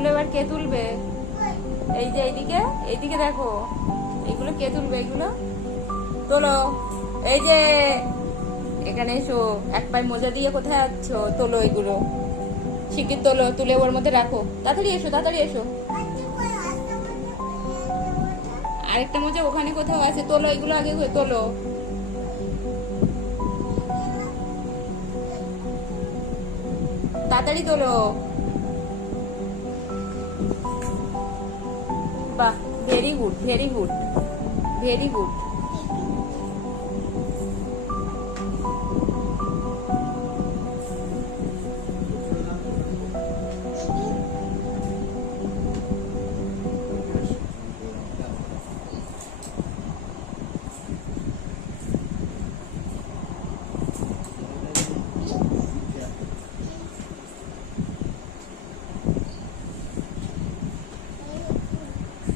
এগুলো এবার কে তুলবে? এই যে এইদিকে, এইদিকে দেখো, এগুলো কে তুলবে? এগুলো তোলো। এই যে এখানে এসো, এক পায়ে মোজা দিয়ে কোথায় আছো? তোলো এগুলো, শিগগির তোলো, তুলে ওর মধ্যে রাখো। তাড়াতাড়ি এসো, তাড়াতাড়ি এসো। আরেকটা মোজা ওখানে কোথাও আছে, তোলো এগুলো আগে তোলো। তাড়াতাড়ি তোলো। বাহ, very good, very good, very good.